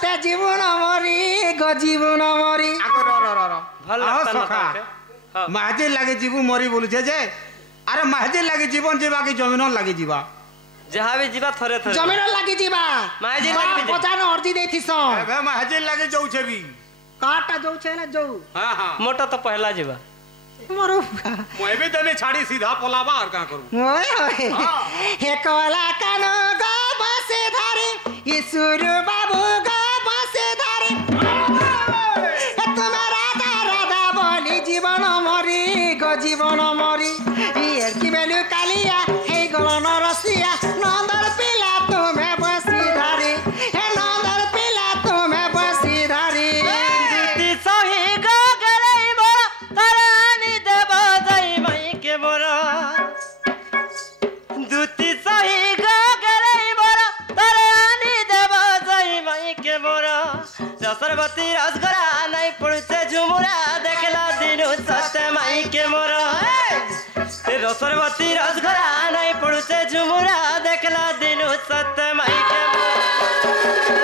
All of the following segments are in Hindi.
তে জীবন মরি গো জীবন মরি ভাল সখা মাহাজি লাগে জীবু মরি বলুছে যে আরে মাহাজি লাগে জীবন যাবা কি জমিন লাগি যাবা যাহা বি ଯିବା ଥରେ ଥରେ জমিন লাগি যাবা মাহাজি লাগি পচানো অর্জি দেইছিস ଏବେ ମାହାଜି ଲାଗି ଯାଉଛେ ବି কাটা যাউছে না যাউ ହଁ ହଁ ମୋଟା ତ ପହଲା ଯିବା মরু ମୁଁ ଏବେ ଦେମି ଛାଡ଼ି ସିଧା ପଲାବା আর କାଁ କରୁ ওই ওই হে কলা কান গো বসে ধরে ইসুরু বাবু গো বসে ধরে তোমার রাধা রাধা বলি জীবন মরি গো জীবন মরি ইয়ের কি বেলু কালিয়া হে গলন রসিয়া নন্দর পিলা তুমি বসি ধরে হে নন্দর পিলা তুমি বসি ধরে সহি গো গলাই মোর তারানি দেব যাই মাই কে মোর দুতি সহি গো গলাই মোর তারানি দেব যাই মাই কে মোর সরবতী রাজগরা নাই পড়ছে ঝুমুরা দেখলা দিন সতে মাই কে মোর রসরবতী রাজগরা নাই পড়ছে ঝুমুরা দেখলা দিন সতে মাই কে মোর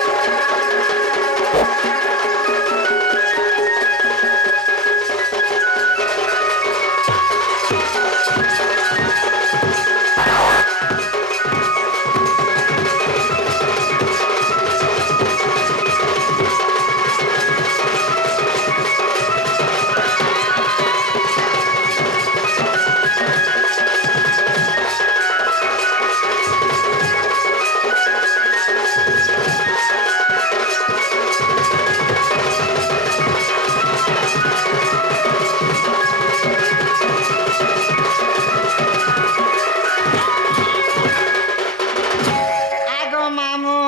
আগো মামু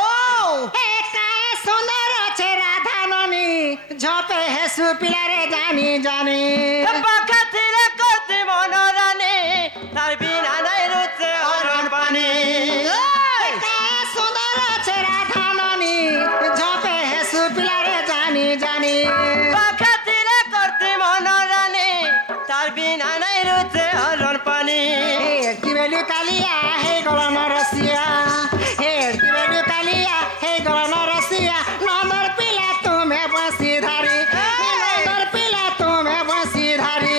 ও হে কায়ে সুন্দর আছে রাধা ননি ঝপে হেসু পিলারে জানি জানি পাখাতিরে করতে মনোরানী তার বিনা নাই রুচে অরণ পানি হে কায়ে সুন্দর আছে রাধা ননি ঝপে হেসু পিলারে জানি জানি পাখাতিরে করতে মনোরানী তার বিনা নাই রুচে অরণ পানি হে কি বেলু কালিয়া হে গলন রসিয়া হে কি বেলু কালিয়া হে গলন রসিয়া নন্দর পিলা তুমি বসি ধারি নন্দর পিলা তুমি বসি ধারি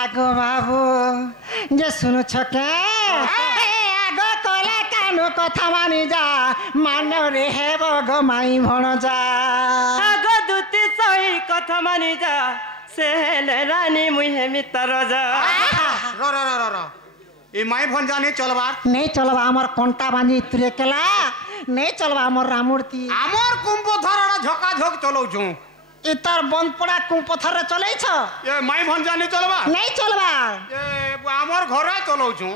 আগো বাবু যে শুনুছ কে আগো কলা কানু কথা মানি যা মানরে হেব গো মাই ভণজা আগ দুতি সহি কথা মানি যা সে হেলে রানী মুই হেমি তার রাজা র র র র এই মাই ফোন জানি চলবার নেই চলবা আমার কন্টা বাঁধি তুলে কেলা নেই চলবা আমার রামূর্তি আমার কুম্ভ ধরনা ঝকা ঝক চলাউছু ই তোর বন্ধ পড়া কুপথরে চলেইছ এ মাই ফোন জানি চলবা নেই চলবা এ আমার ঘরে চলাউছু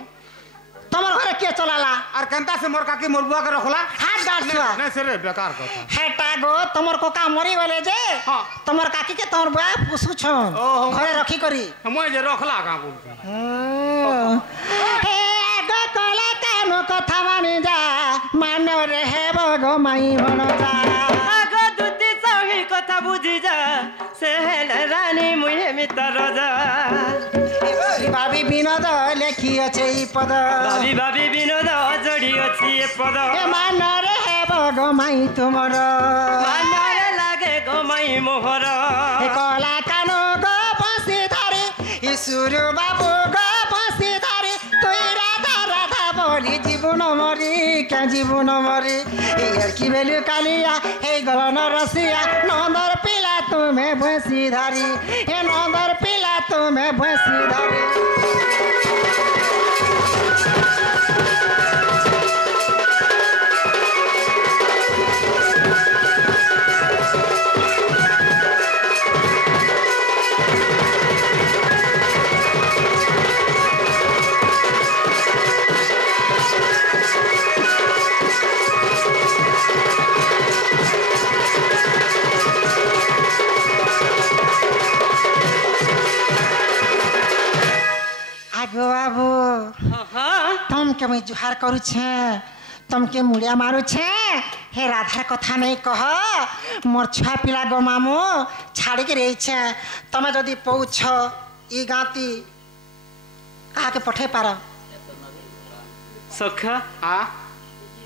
তোমার ঘরে কে চলালা আর কেনতা সে মোর কাকি মোর বুয়া কে রখলা হাত ডাকছুয়া না সেরে বেকার কথা হেটা গো তোমার কোকা মরি গলে যে হ্যাঁ। তোমার কাকি কে তোমার বুয়া পুষুছ ওহো। ঘরে রখি করি মই যে রখলা কা বলছু হে গো কলা কানু কথা মানি যা মানরে হেব গো মাই ভণজা আগ দুতি সহি কথা বুঝি যা সে হেলে রানী মুই হেমি তার রাজা ভাবি বিনোদ লেখিଅছে এই পদ ভাবি ভাবি বিনোদ জড়ি অছি এ পদ এ মানরে হেব গো মাই তুমর মানরে লাগে গমাই মোহর এ কলা কানু গো বসি ধরে ইসুরু বাবু গো বসি ধরে তুই রাধা রাধা বলি জীবন মরি কে জীবন মরি এর কি বেলু কালিয়া এই গলন রসিয়া নন্দর পিলা তুমি বসি ধরি এ নন্দর পিলা তুমি বসি ধরি तमके मुई जुहार करुछे तमके मुड़िया मारुछे हे राधार कथा नहीं कह मोर छुआ पिला गो मामू छाड़ी के रहीछे तमे जदि पौछ ई गाती कहा के पठे पार सखा हाँ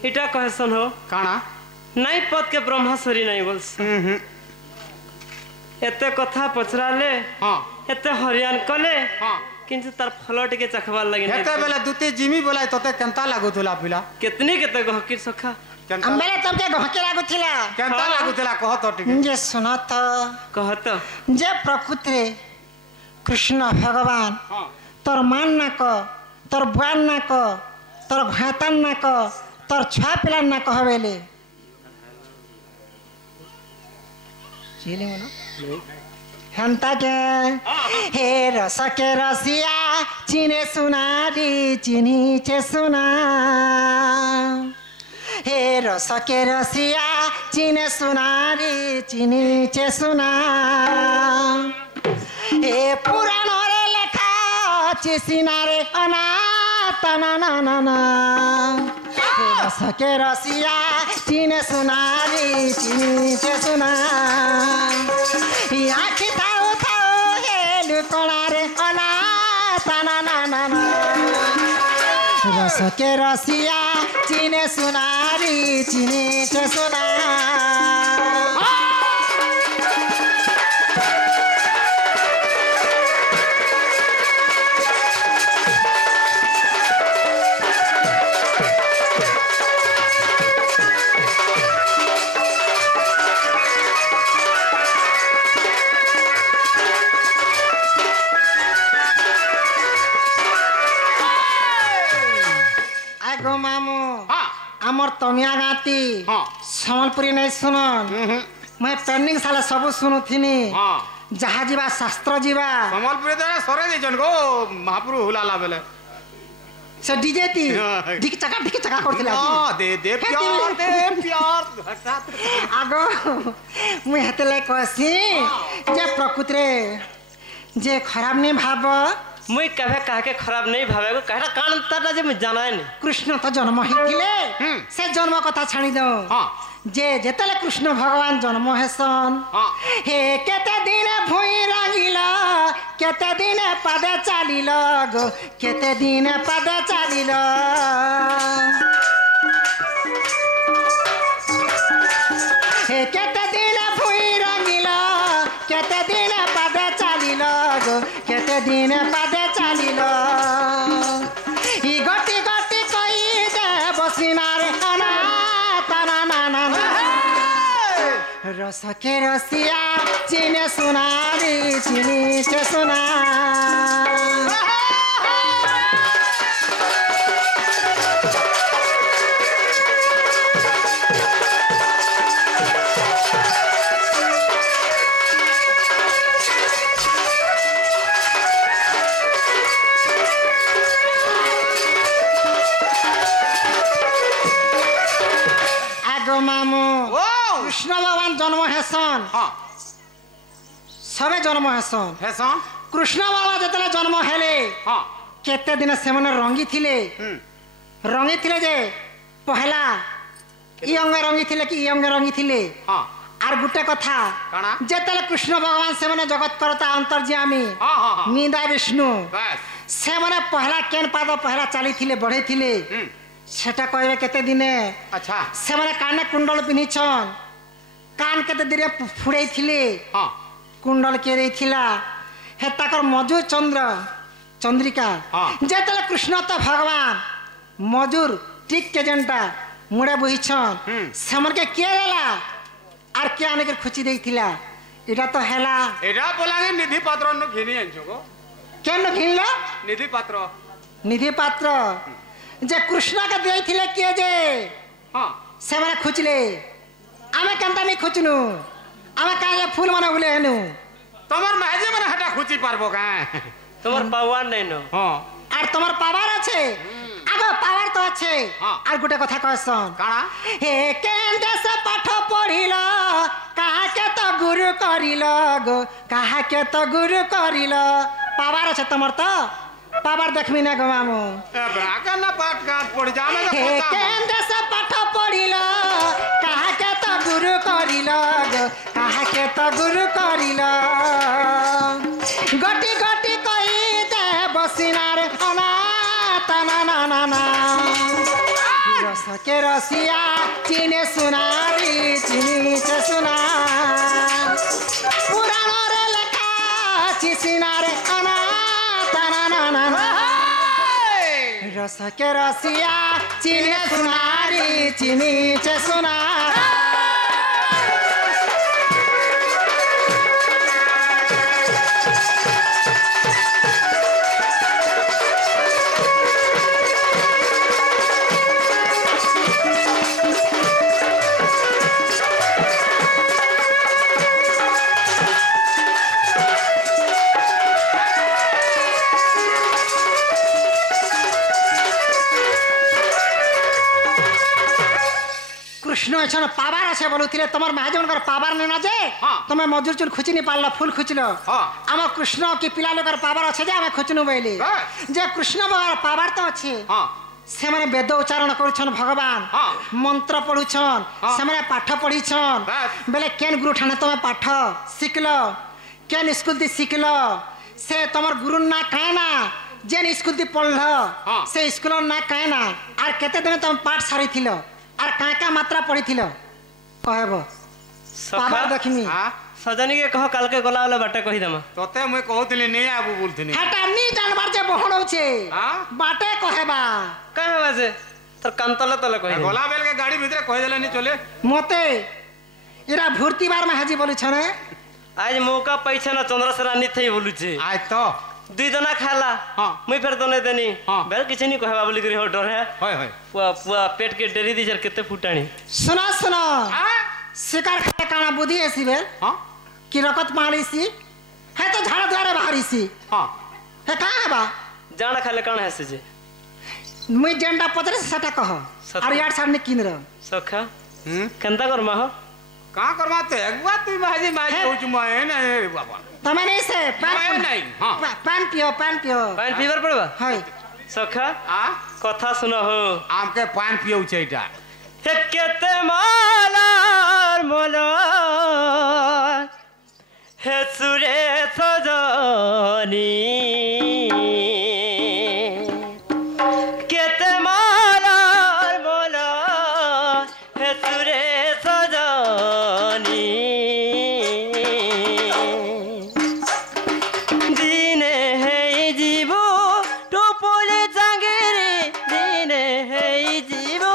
इटा कहसन हो काना नहीं पद के ब्रह्मेश्वरी नहीं बोलस एते कथा पचराले हाँ एते हरियान कले हाँ किंतु तार फल टिके चखबार लगे हेते बेले दुती जिमी बोला तोते केनता लागुथुला पिला कितनी केते गहकिर सखा केनता अम्बेले तमके गहके लागुथिला केनता लागुथुला कह तो टिके जे सुन तो कहत जे प्रकृति कृष्ण भगवान हाँ तोर मान ना क तोर बुआन ना क तोर घातन ना क तोर छुआ पिला ना कहबेले चीली मनो हंता के हे रस के रसिया चिने सुनारी चिनी चे सुना हे रस के रसिया चिने सुनारी चिनी चे सुना हे पुराण रे लेखा चिसिनारे अनाथ ना ना ना ना हे रस के रसिया चिने सुनारी चिनी चे सुना आखि थाओ थाओ हे लुकोणारे अनाथ ना ना ना ना रस के रसिया चिने सुनारी चिने चे सुना गो मामू हाँ आमर तमिया गाती हाँ सम्बलपुरी नहीं सुनन मैं पेंडिंग साला सब सुनुथिनी हाँ जहा जीवा शास्त्र जीवा सम्बलपुरी तो सरे देजन गो महापुरु हुलाला बेले से डीजे ती हाँ। ढिक चका करथिला हाँ दे प्यार हठात आगो मुई हेतले कहसी जे प्रकृति रे जे खराब नहीं भाव मुई कहे कहा के खराब नहीं भावे कहता कान ताटा जे मैं जाना नहीं कृष्ण तो जन्म हिले से जन्म कथा छाणी दो हाँ जे जेतले कृष्ण भगवान जन्म हेसन हाँ हे केते दिन भुई रंगिल केते दिन पदे चालिल गो केते दिन पदे चालिल हे केते दिन भुई रंगिल केते दिन पदे चालिल गो केते दिन पदे चालिल ई गटी गटी कई दे बसिनारे अनाथ ना ना ना ना रस के रसिया चिने सुनारी चिनी चे सुना आगो मामू ओ कृष्ण भगवान जन्म हेसन हाँ सबे जन्म हेसन हेसन कृष्ण बाबा जेतले जन्म हेले हाँ केते दिन से मने रंगी थिले जे पहला ई अंग रंगी थिले कि ई अंग रंगी थिले हाँ आर गुटे कथा काना जेतले कृष्ण भगवान से मने जगत करता अंतर्यामी हाँ हाँ हाँ मीदा विष्णु बस से मने पहला केन पाद पहला चाली थिले बढ़े थिले सेटा कहबे केते दिने अच्छा से मने काने कुंडल पिनिछन कान केते दिने फुड़े थिले हाँ कुंडल के रे थिला हे ताकर मजूर चंद्र चंद्रिका हाँ। जेतले कृष्ण तो भगवान मजूर टिक के जनता मुड़े बहिछन समर के के देला आर के आने के खुची देथिला इटा तो हेला एटा बोलागे निधि पात्र न घिनी आंछो केन घिनला निधि पात्र निधि पात्र जे कृष्ण के देथिले के जे हाँ से माने खुचले आमे कंता नहीं खुचनु आमे काजे फूल माने उले हेनु তোমার মাঝে মানে হাটা খুঁজি পারবো কা তোমার পাওয়ার নাই নো হ্যাঁ আর তোমার পাওয়ার আছে আগো পাওয়ার তো আছে হ্যাঁ। আর গোটে কথা কয়ছন কানা হে কেন্দে সে পাঠ পড়িল কাহাকে তো গুরু করিল গো কাহাকে তো গুরু করিল পাওয়ার আছে তোমার তো पावर देखमी ना गो मामू ए ब्राका ना पाठ काट पड़ जा में हे केंद्र से पाठ पढ़िल कहा के तो गुरु करिल गो कहा के तो गुरु करिल गटी गटी कही दे बसिनार अनाथ ना ना ना ना रस के रसिया चिने सुनारी चिनी से सुना पुराण रे लेखा चिसिनारे अनाथ ना ना ना ना रस के रसिया चिने सुनारी चिनी से सुना कृष्ण एछन पावर আছে বলুଥିଲେ তোমার মহাজনकर पावर নেনা যে তুমি মজুর চুন খুচি নি পারলা ফুল খুচলো আমার কৃষ্ণ কি পিলা লোকের পাवर আছে যে আমি খুচনু বইলি যে কৃষ্ণ বাবার পাवर তো আছে সে মানে বেদ উচ্চারণ করছন ভগবান মন্ত্র পড়ুছন সে মানে পাঠ পড়িছন বেলে কেন গুরু ঠানে তুমি পাঠ শিখলো কেন স্কুল দি শিখলো সে তোমার গুরু না কায় না যেন স্কুল দি পড়ল সে স্কুল না কায় না আর কেতে দিন তুমি পাঠ সারিছিল আর কাকা মাত্রা পড়িছিল कहबो पावर देखमी सजनी के कह काल के गला वाला बाटे कहि दमा तोते मुई कहतली नै आबू बोलथनी हटा नी जानबार जे बहणौ छे बाटे कहबा कहबा जे तर कांतले तले कहि गला बेल के गाड़ी भीतर कहि देले नी चले मते इरा भूर्ति बार में हाजी बोलु छने आज मौका पैछा ना चंद्रसेना नी थई बोलु छे आज तो दुई जना खाला मुई फेर दने देनी बेल किछ नी कहबा बोली करी हो डर है होय होय पुआ पुआ पेट के डेरी दी जर केते फुटाणी सुना सुना शिकार खाए काना बुद्धि ऐसी बेल कि रकत मारी सी है तो झाड़ द्वारे बाहरी सी है कहां है बा जाना खाले काना है से जे मुई जेंडा पतरे से सटा कह और यार सामने किन र सखा केंता कर माहो का करवा तो एक बात तू भाजी माई कहू मैं ना बाबा तमे नहीं से मैं नहीं पान पियो पान फीवर पड़बा हाय सखा कथा सुनो हो आम के पान पियो छैटा हे केते मालार मोलो हे सुरे सजनी केते मालार मोलो हे सुरे सजनी दिने हे जीवो टोपोले चांगेरे दिने हे जीवो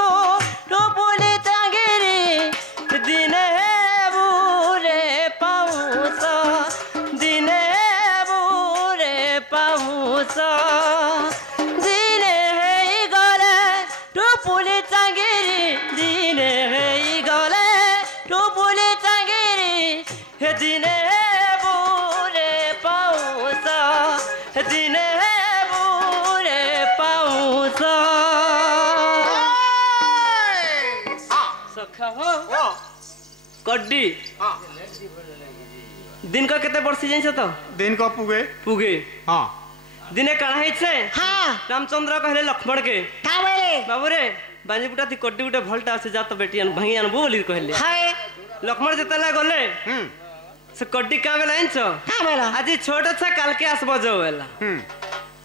टोपोले चांगेरे दिने बुरे पाऊस दिने बुरे पाऊस दिने हे गले टोपोले चांगेरे दिने हे गले टोपोले चांगेरे हे दिने बुरे पाऊस दिने बुरे पाऊस सखा हो कड्डी दिन का केते वर्षी जाइछ तो दिन को पुगे पुगे हां दिने काना हैछे हां रामचंद्र कहले लक्ष्मण के का बोले बाबू रे बांजीपुटा थी कड्डी गुटे भलटा से जा तो बेटियन भाईयान बोली कहले हाय लक्ष्मण जतला गले से कड्डी का बेला आइछ का बोला आज छोट छ काल के आसबो जो बेला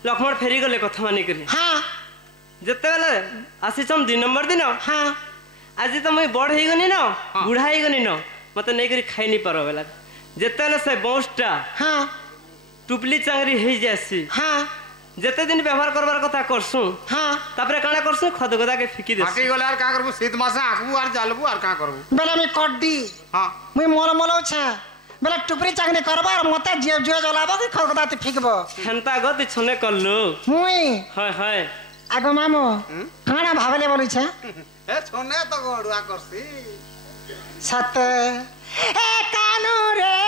लक्ष्मण फेरी गले कथा मानी करी हां जते बेला आसीछम 2 नंबर दिन हां आज तो मैं बड़ ही गनी न बुढ़ा ही गनी न मते नै करी खाई नहीं पारो बेला जते से बौसटा हां टुपली चांगरी हे जासी हां जते दिन व्यवहार करबार कथा करसु हां तापरे काना करसु खदगदा के फिकी देसु फाटी गले यार का करबू शीत मासे आकबू और जालबू और का करबू बेला में कड्डी हां मुई मोल मोलो छा बेला टुपरी चांगनी करबार मते जे जे जलाबो कि खगदा ते फिकबो हेंता गति छने करलु मुई हाय हाय आगो मामो काना भाबले बोलु छा ए छोने तो गोडुआ करसी सत ए कानू रे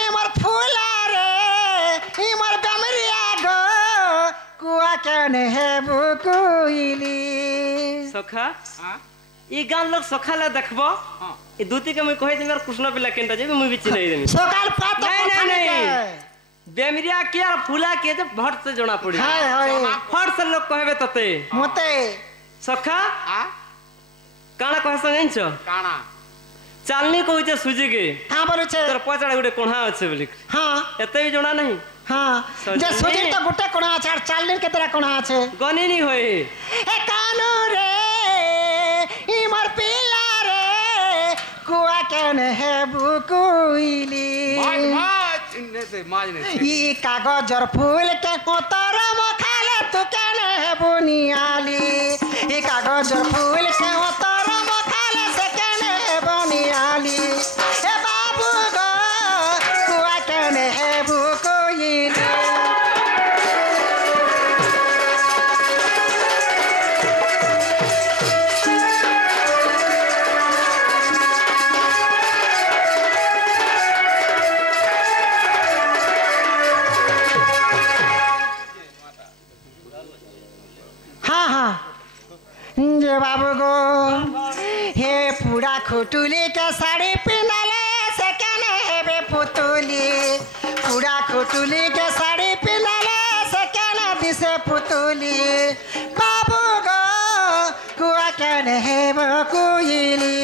ए मोर फूला रे ए मोर गमरिया गो कुआ कने है बुकुइली सखा ई गान लोग सखा ले देखबो ई दूती के मैं कहि जे मेर कृष्ण पिला केनटा जे मैं बिची नहीं देनी सकाल पात नहीं नहीं नहीं बेमरिया किया फुला किए जे भट से जना पड़ी हाय हाय फट से लोग कहबे तते मते सखा आ काना कहस जानिछ काना चालनी कहूचे सुजी के का बोलू छे तोर पचाड़ गुटे कोणा अछि बोली हां एते भी जना नहीं हां जे सुजी तो गुटे कोणा আছে আর চালনির কেতরা কোণা আছে गनी नहीं होए ए कानू रे इमर पिला रे कुआ केन है बुकुइली माज चिन्ने से माजने से ई कागजर फूल के कोतर मखाले तू केन है बुनियाली ई कागजर फूल के कोतर मखाले से केन है बुनियाली ए बाबू गो कुआ केन है बुकुइली हाँ हाँ जे बाबू गो हे पूरा खुटुली के साड़ी पिनाले से केने हेबे पुतुली पूरा खुटुली के साड़ी पिनाले से केने दिसे पुतुली बाबू गो कुआ केने हेबे कुइली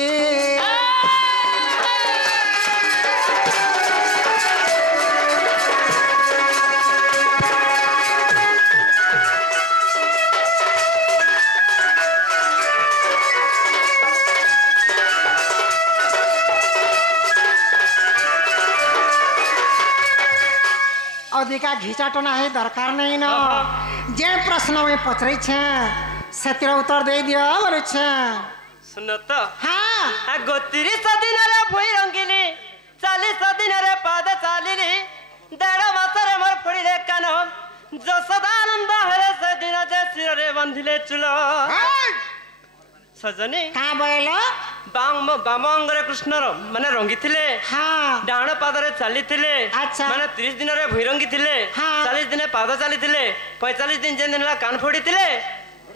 अधिका घिचाटना है दरकार नहीं न जे प्रश्न में पचरै छे सेतिर उत्तर दे दियो बोलु छे सुनो तो हाँ आ गोतिरी सदिन रे भुई रंगिली 40 दिन रे पाद चालिली 1.5 मास रे मोर पड़िले कान जसदानंद हेले से दिन जे सिर रे बंधिले चुलो सजनी का बोलो बामंगरे कृष्णर माने रंगी थिले हाँ डाण पादरे चली थिले अच्छा। माने 30 दिन रे भुई रंगी थिले हाँ। 40 दिन पाद चली थिले 45 दिन जेन दिन कान फोड़ी थिले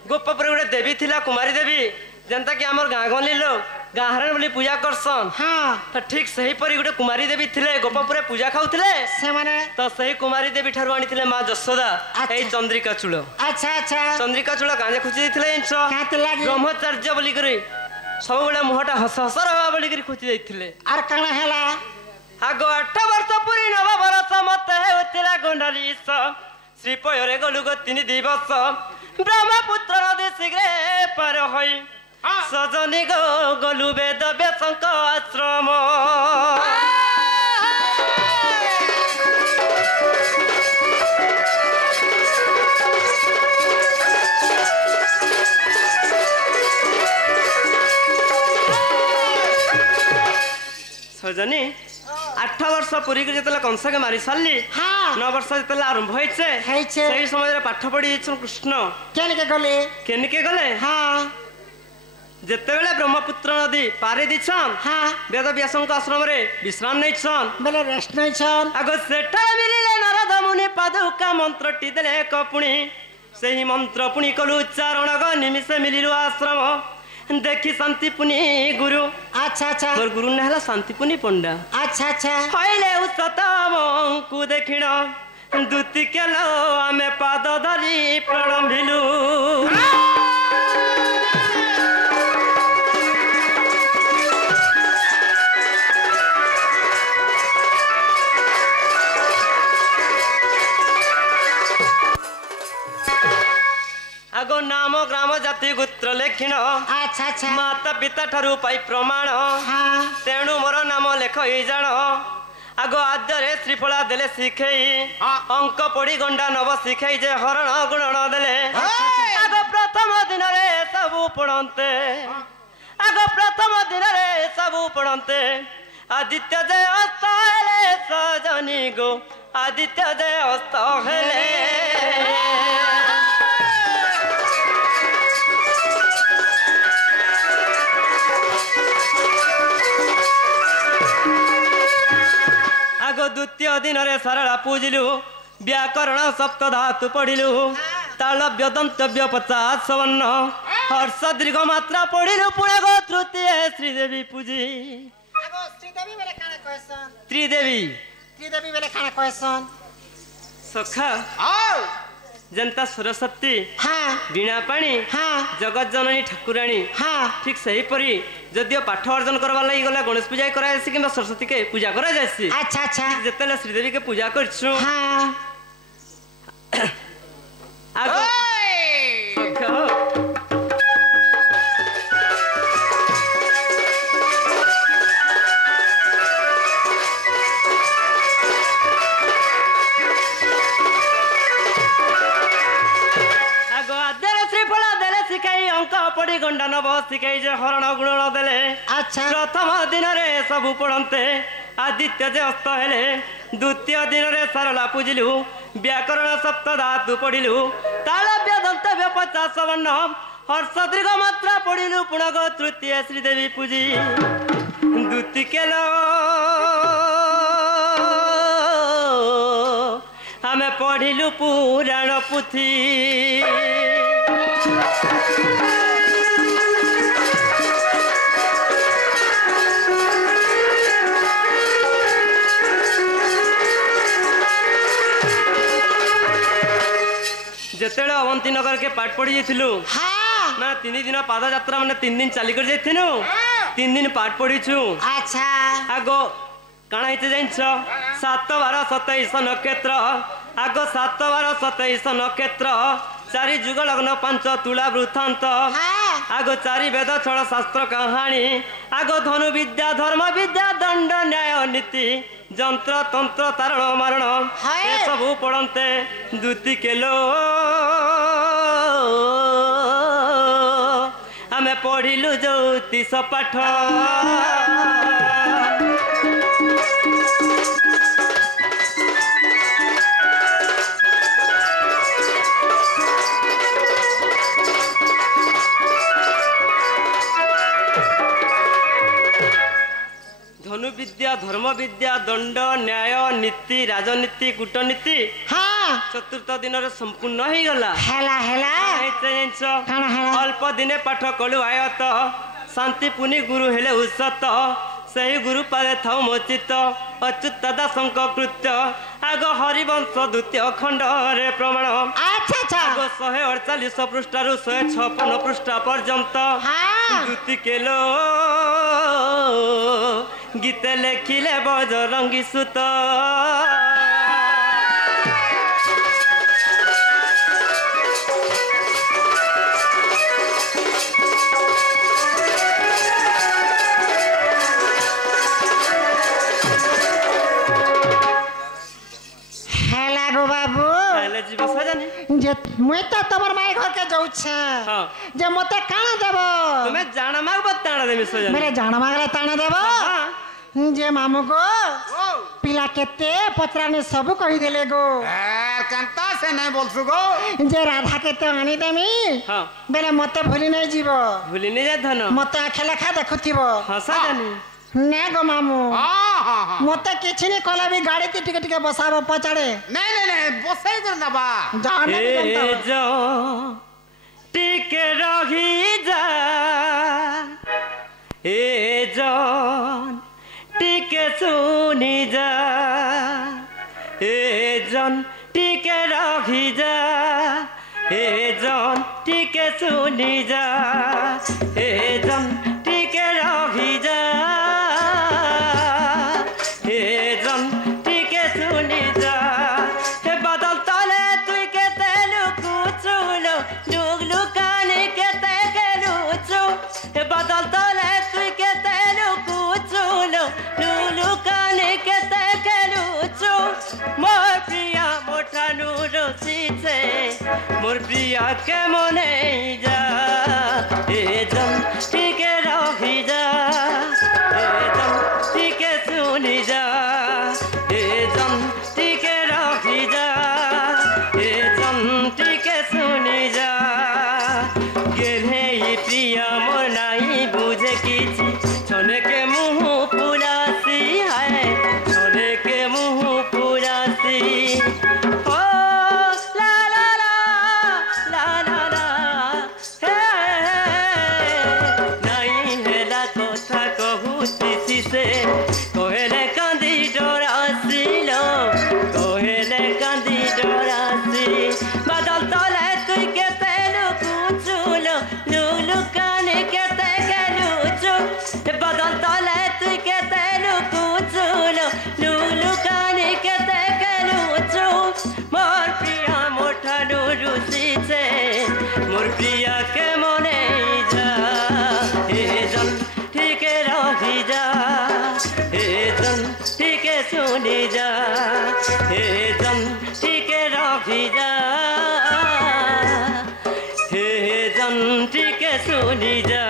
गोपपुर गुटे देवी थिला कुमारी देवी जनता कि हमर गाँ गली लोग गाहरण बोली पूजा करसन हाँ तो ठीक सही परी गुटे कुमारी देवी थिले गोपपुरे पूजा खाउथिले से माने तो सही कुमारी देवी ठारू आनी थिले मां जसोदा अच्छा। ए चंद्रिका चूड़ अच्छा अच्छा चंद्रिका चूड़ गांजे खुची देथिले इंच काते लागी ब्रह्मचर्य बोली करी सब बेले मुहटा हस हस रहबा बोली करी खुची देथिले आर काना हैला आगो 8 वर्ष पूरी 9 वर्ष मते होतिला गंडालीस श्री पयरे गलु गो 3 दिवस ब्रह्मपुत्र नदी शीघ्र पार होई सजनी गो गलु वेद व्यासंक आश्रम सजनी 8 वर्ष पूरी के जतला कंस के मारी सारली हाँ 9 वर्ष जतला आरंभ होइछे हैछे सही समय रे पाठ पढ़ी कृष्ण केन के गले केनिके गले हाँ जेतेबेले ब्रह्मपुत्र नदी पारे दिछन हाँ वेद व्यासंक आश्रम रे विश्राम नैछन बेले रेस्ट नहीं छन आगो सेठा मिलिले नारद मुनि पादुका मंत्र टी देले कपुणी सेही मंत्र पुणी कलु उच्चारण ग निमिषे मिलिलु आश्रम देखि शांति पुनि गुरु अच्छा अच्छा मोर गुरु नहला शांति पुनि पंडा अच्छा अच्छा हईले उतमंकु देखिण दूती केलो आमे पाद धरी प्रणमिलु आगो नाम ग्राम जाति गोत्र लेखिण अच्छा अच्छा माता पिता ठारू पाई प्रमाण हाँ तेणु मोर नाम लेख जाण आगो आद्ୟରେ श्रीफला देले शिखेई अंक पड़ी गंडा नव शिखेई जे हरण गुणन देले आगो प्रथम दिन रे सबु पढ़ते आगो प्रथम दिन रे सबु पढ़ते आदित्य जय अस्त हेले सजनी गो आदित्य जय अस्त हेले आगो द्वितीय दिन रे सरला पूजिलु व्याकरण सप्त धातु पढ़िलु तालव्य दंतव्य 50 सवर्ण हर्ष दीर्घ मात्रा पढ़िलु पुणे गो तृतीय श्रीदेवी पूजी आगो श्रीदेवी बेले काना कहसन त्रिदेवी श्रीदेवी बेले काना कहसन सखा आओ जनता सरस्वती हाँ बीणा पाणी हाँ जगत जननी ठाकुराणी हाँ ठीक सही परी जदियो पाठ अर्जन करवा लगी गला गणेश पूजा करा जासी कि सरस्वती के पूजा करा जासी अच्छा अच्छा जेतेले श्रीदेवी के पूजा करछु हाँ आगो ओए सखा पड़ी गंडा नब शिखाई जे हरण गुणन देले अच्छा प्रथम दिन रे सबु पढ़ते आदित्य जे अस्त हेले द्वितीय दिन रे सरला पूजिलु व्याकरण सप्त धातु पढ़िलु तालव्य दंतव्य 50 वर्ण हर्ष दीर्घ मात्रा पढ़िलु पुणग तृतीय श्रीदेवी पूजी द्वितीय केलो हमें पढ़िलु पुराण पुथी जेतेले अवंती नगर के पाठ पढ़ी जाइलु हाँ ना 3 दिन पाद यात्रा माने 3 दिन चली कर जाइथिनु 3 दिन पाठ पढ़ीछु अच्छा आगो काना हिते जाइछ 7 12 27 नक्षत्र आगो 7 12 27 नक्षत्र 4 जुग लग्न 5 तुला वृत्तांत हाँ आगो 4 वेद 6 शास्त्र कहानी आगो धनु विद्या धर्म विद्या दंड न्याय नीति जंत्र तंत्र तारण मारण हाय। ये सबू पढ़ते द्वितीय केलो आमे पढ़िलु ज्योतिष पाठ धनु विद्या धर्म विद्या दंड न्याय नीति राजनीति कूटनीति हाँ चतुर्थ दिन संपूर्ण हो गला हेला हेला काना हेला अल्प दिने पाठ कलु आयत शांति पुनि गुरु हेले उषत सही गुरु पाले थाउ मोचित अच्युत दासंक कृत्य आग हरिवंश द्वितीय खंड रे प्रमाण अच्छा अच्छा आग 148 पृष्ठारु 156 पृष्ठा पर्यंत हाँ द्वितीय केलो गीते लेखिले बजरंगी सुत हेला गो बाबू पहले जीव सजानी जे मुई तो तमर माई घर के जाऊ छे हां जे मते काना देबो तुम्हें जाना माग बताना देमी सजानी मेरे जाना मागले ताना देबो हां जे मामू गो ओ पिला केते पत्राने सब कहि देले गो यार कंता से नहीं बोलसु गो जे राधा केते आनी देमी हां बेले मते भूली नहीं जीवो भूली नहीं जा धन मते आखे लेखा देखुथिबो हां सजानी ने गो मामू हां हां हां मते किछि नहीं कला भी गाड़ी ती टिके टिके बसाबो पचाड़े नहीं बसाई कर ना बा जाने ए जानता जो टिके रही जा ए जन टिके सुनी जा ए जन टिके रही जा ए जन टिके सुनी जा ए जन टिके रही जा ए जन टिके सुनी जा हे बदल तले तुई के तेलु कुचुलो लुग लुकाने के ते केलुचु हे बदल तले तुई के तेलु कुचुलो लुग लुकाने के ते केलुचु मोर प्रिया मोठानु रोसीचे मोर प्रिया के मने जा ए जन टिके रही जा ए जन टिके सुनी जा ए जन टिके रही जा ए जन टिके सुनी जा गेले प्रिया मोर नाही बुझे किछि छने के मुँह पुरासी है छने के मुँह पुरासी ओ ला ला ला ला ला ला हे नहीं हेला कथा कहूती से कहले कांदी डरासिलो कहले चांदी डोरासी बादल तले तुई के तेलु कुचुलो लुलु काने के ते गेलुचु बादल तले तुई के तेलु कुचुलो लुलु काने के ते गेलुचु मोर प्रिया मोठा डुरुसी छे मोर प्रिया के मने जा हे जन ठीक रही जा हे जन ठीक सुनी जा हे जन ठीक रही जा हे जन ठीक सुनी जा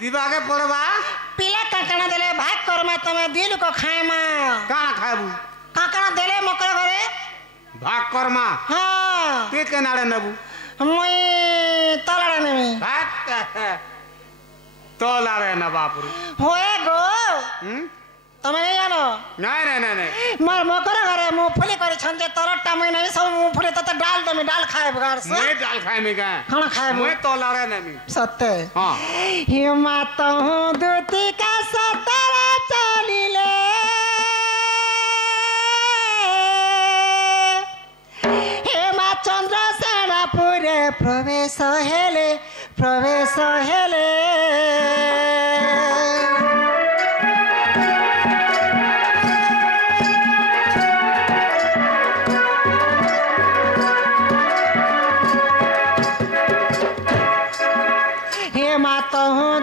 दिवागे पड़वा पिला काकना देले भाग कर में तमे दिल को खाए मां काना खाबू काकना देले मकर घरे भाग करमा हां ते केनाडे नबू मुई तलाडे नेमी भाग तो लारे न बापुरी होए गो तमे नहीं जानो नहीं नहीं नहीं नहीं मार मकर घरे मूंगफली करे छंजे तरटा मैं नहीं सब मूंगफली त डाल दे मैं डाल खाए बगार से मैं डाल खाए में का खाना खाए मैं तो लारे नहीं सत्य हां हिमा तो दूती का सतरा चलिले हेमा चंद्र सेनापुरे प्रवेश हेले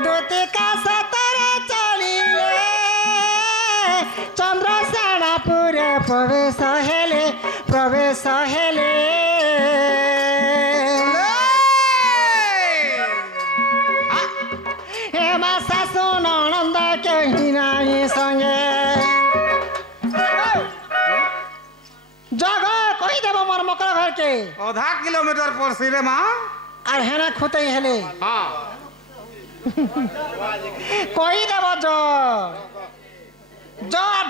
दूती का सतरे चलिले चंद्र सेनापुरे प्रवेश हेले हेमा सासु ननंद के हिनाई संगे जगह कही देव मोर मकर घर के आधा किलोमीटर पर सिरे मां और हेना खुतई हेले हां कही देव जो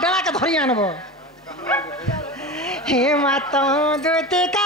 डेला के धरी आनब हे माता दूती का